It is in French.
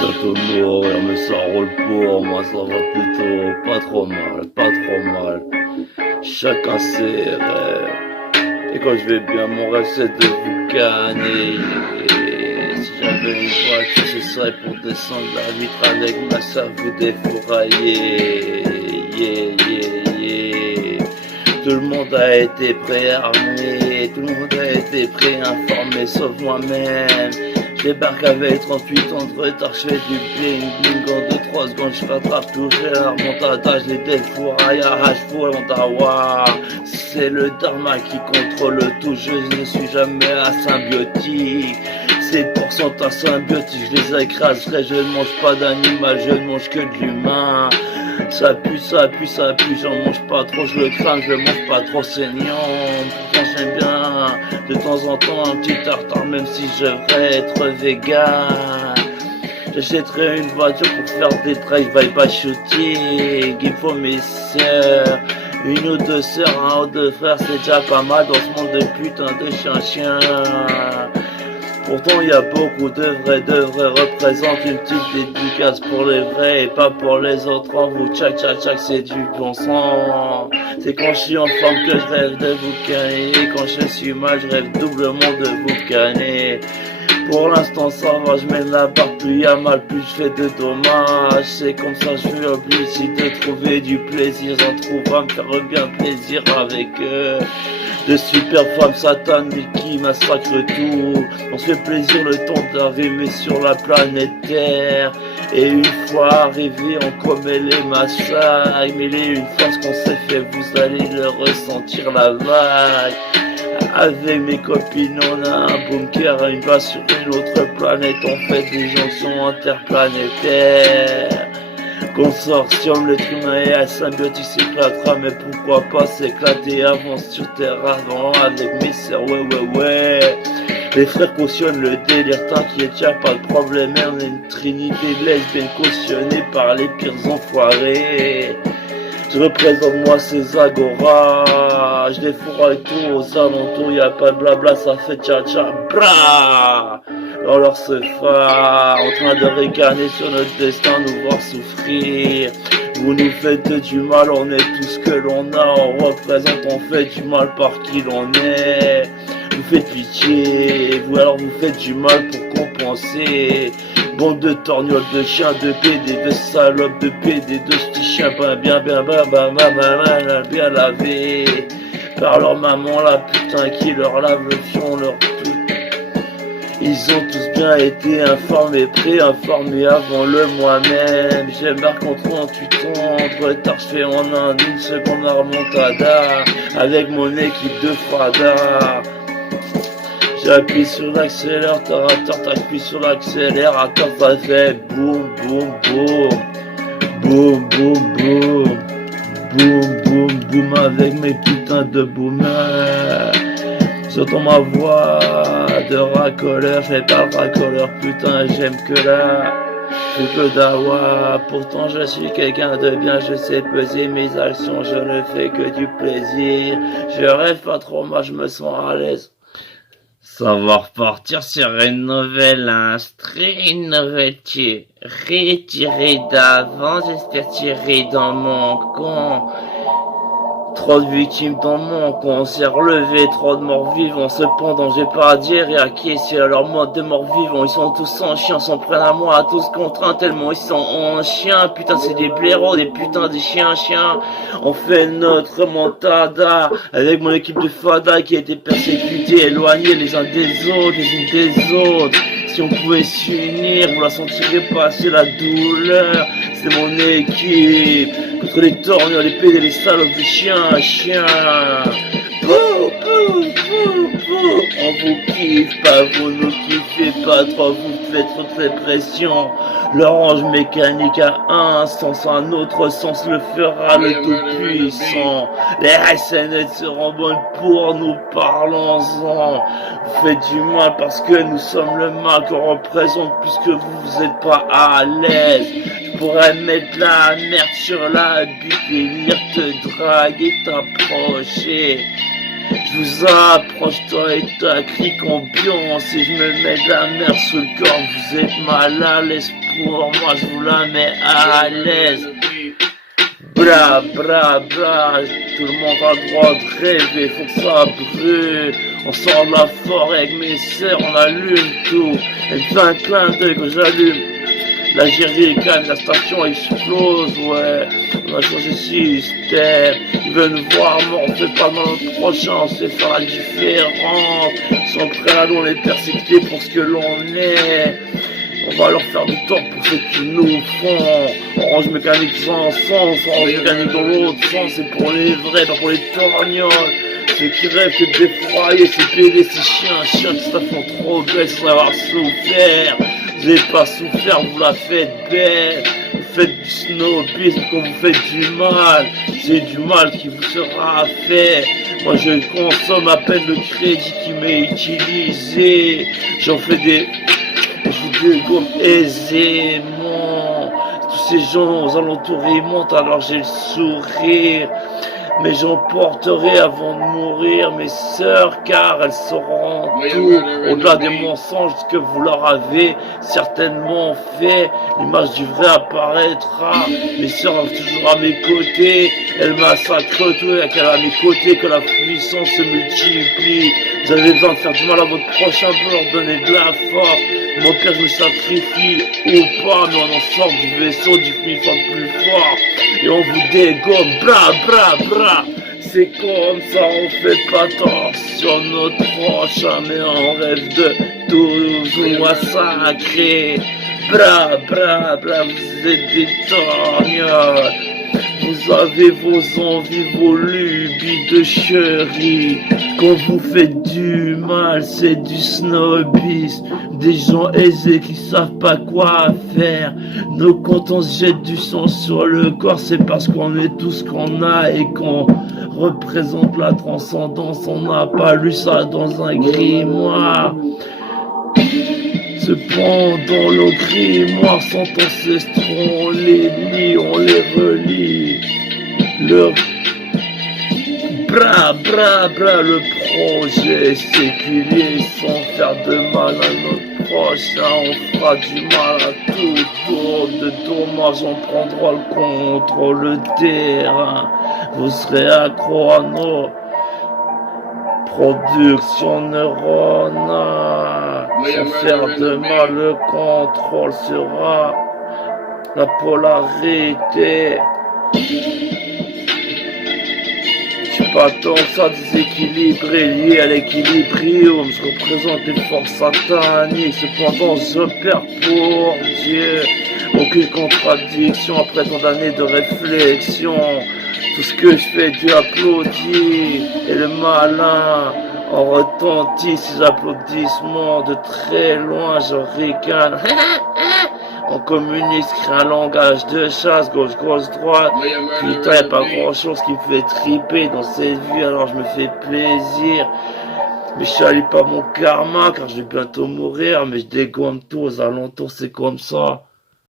bientôt mourir, mais ça roule pour moi, ça va plutôt pas trop mal, pas trop mal. Chacun ses rêves. Et quand je vais bien, mon rêve c'est de vous canner. Et si j'avais une voiture, ce serait pour descendre la vitre avec ma sœur, vous défourailler. Yeah, yeah, yeah. Tout le monde a été préarmé, tout le monde a été préinformé, sauf moi-même. Je débarque avec 38 ans de retard, je fais du bling bling en 2-3 secondes, je rattrape tout, j'ai la remontada, je les défouraille à H-Four, c'est le dharma qui contrôle tout, je ne suis jamais asymbiotique. C'est pourcentage symbiotique, je les écraserai, je ne mange pas d'animal, je ne mange que de l'humain. Ça pue, ça pue, ça pue, j'en mange pas trop, je le crame, je le mange pas trop saignant. Pourtant j'aime bien de temps en temps un petit tartare, même si je devrais être vegan. J'achèterai une voiture pour faire des drive by shooting. Il faut mes sœurs, une ou deux sœurs, un ou deux frères, c'est déjà pas mal dans ce monde de putain de chien. Pourtant y a beaucoup de vrais représentent une petite dédicace pour les vrais et pas pour les autres. En vous tchac tchac tchac, c'est du bon sang. C'est quand je suis en forme que je rêve de vous canner. Quand je suis mal, je rêve doublement de vous canner. Pour l'instant ça va, je mène la barre, plus y a mal, plus je fais de dommages. C'est comme ça je suis obligé de trouver du plaisir. J'en trouve à me faire bien plaisir avec eux. De super femmes sataniques qui massacrent tout. On se fait plaisir le temps d'arriver sur la planète Terre. Et une fois arrivé, on commet les massacres. Mais une fois ce qu'on s'est fait, vous allez le ressentir la vague. Avec mes copines, on a un bunker, une base sur une autre planète. On fait des jonctions interplanétaires. Consortium, l'être humain et la symbiotique s'éclatera, mais pourquoi pas s'éclater avant sur terre avant avec mes sœurs, ouais. Les frères cautionnent le délire, t'inquiète, y'a pas de problème, on est une trinité lesbienne cautionnée par les pires enfoirés. Je représente moi ces agoras, je défouraille tout aux alentours, y'a pas de blabla, ça fait tcha tcha bra. Dans leur sofa, en train de ricaner sur notre destin, nous voir souffrir. Vous nous faites du mal, on est tout ce que l'on a, on représente, on fait du mal par qui l'on est. Vous faites pitié, vous alors vous faites du mal pour compenser. Bande de torgnoles, de chiens, de PD, de salopes, de PD, de petits chiens bien lavés par leur maman, la putain qui leur lave le fion, leur tout. Ils ont tous bien été informés, préinformés avant le moi-même. J'ai marqué en 38 ans, entre retard je fais en une seconde la remontada avec mon équipe de Frada. J'appuie sur l'accélérateur, t'appuies sur l'accélérateur, ça fait boum boum boum, boum boum boum, boum boum boum avec mes putains de boomers. J'entends ma voix de racoleur, je fais pas le racoleur, putain j'aime que la que dawa. Pourtant je suis quelqu'un de bien, je sais peser mes actions, je ne fais que du plaisir. Je rêve pas trop, moi je me sens à l'aise. Ça va repartir sur une nouvelle instru, une nouvelle retirée d'avant, j'espère tirer dans mon con. Trop de victimes dans mon con, on s'est relevé, trop de morts vivants, cependant j'ai pas à dire et à qui c'est leur mode de morts vivants, ils sont tous en chien, s'en prennent à moi, tous contraints tellement ils sont en chien, putain c'est des blaireaux, des putains de chiens, on fait notre remontada, avec mon équipe de Fada qui a été persécutée, éloignée les uns des autres, les unes des autres. Si on pouvait s'unir, vous la sentirez passer la douleur. C'est mon équipe. Contre les torgnoles, les pédés, les salopes, les chiens. Pou, pou, pou, pou. On vous kiffe pas, vous nous kiffez pas trop, vous faites trop de pression. L'orange mécanique a un sens, un autre sens le fera le tout-puissant. Les SNL seront bonnes pour nous, parlons-en. Vous faites du mal parce que nous sommes le mal qu'on représente puisque vous êtes pas à l'aise. Je pourrais mettre la merde sur la bite et venir te draguer, t'approcher. Je vous approche, toi et ta clique ambiance, et je me mets de la merde sous le corps. Vous êtes mal à l'aise pour moi, je vous la mets à l'aise. Bra, bra, bra, tout le monde a le droit de rêver, faut que ça brûle. On sort de la forêt avec mes sœurs, on allume tout. Et fait un clin d'œil que j'allume. La jerrycan, la station explose, ouais. On a changé de système. Ils veulent nous voir mort, on fait pas dans le prochain, on sait faire la différence. Ils sont prêts à nous les persécuter pour ce que l'on est. On va leur faire du tort pour ce qu'ils nous font. Orange Mécanique sans sens, Orange Mécanique dans l'autre sens, c'est pour les vrais, pas pour les torgnoles. Ceux qui rêvent que de défroyer, ces PD, ces chiens qui se la font trop belle sans avoir souffert. Vous n'avez pas souffert, vous la faites belle. Vous faites du snobisme quand vous faites du mal. C'est du mal qui vous sera fait. Moi je consomme à peine le crédit qui m'est utilisé. J'en fais des... Je vous dégomme aisément. Tous ces gens aux alentours ils montent alors j'ai le sourire. Mais j'emporterai avant de mourir mes sœurs car elles sauront tout. Au-delà des mensonges que vous leur avez certainement fait, l'image du vrai apparaîtra. Mes sœurs sont toujours à mes côtés. Elles massacrent tout et qu'elle à mes côtés que la puissance se multiplie. Vous avez besoin de faire du mal à votre prochain pour leur donner de la force. Mon père je me sacrifie ou pas, mais on en sort du vaisseau du plus fort. Et on vous dégomme, bra, bra, bra. C'est comme ça, on fait pas attention à notre prochain, mais on rêve de toujours massacrer. Bra, bra, bra, vous êtes des torgnoles. Vous avez vos envies, vos lubies de chérie. Quand vous faites du mal, c'est du snobisme. Des gens aisés qui savent pas quoi faire. Nos quand on se jette du sang sur le corps, c'est parce qu'on est tout ce qu'on a et qu'on représente la transcendance. On n'a pas lu ça dans un grimoire. Cependant, nos grimoires sont ancestraux, on les lit, on les relit. Le bra, bra, bra, le projet séculier sans faire de mal à notre prochain. On fera du mal à tout tour de dommage, on prendra le contrôle, le terrain. Vous serez accro à nos productions neuronales. Sans faire de mal, le contrôle sera la polarité. Pas tant que ça déséquilibré, lié à l'équilibrium. Je représente les forces sataniques. Cependant j'opère pour Dieu. Aucune contradiction après tant d'années de réflexion. Tout ce que je fais, Dieu applaudit. Et le malin en retentit ces applaudissements. De très loin je ricane. On communiste, crée un langage de chasse, gauche, droite. Putain, y'a pas grand chose qui me fait triper dans cette vie, alors je me fais plaisir. Mais je salis pas mon karma, car je vais bientôt mourir, mais je dégomme tout aux alentours, c'est comme ça.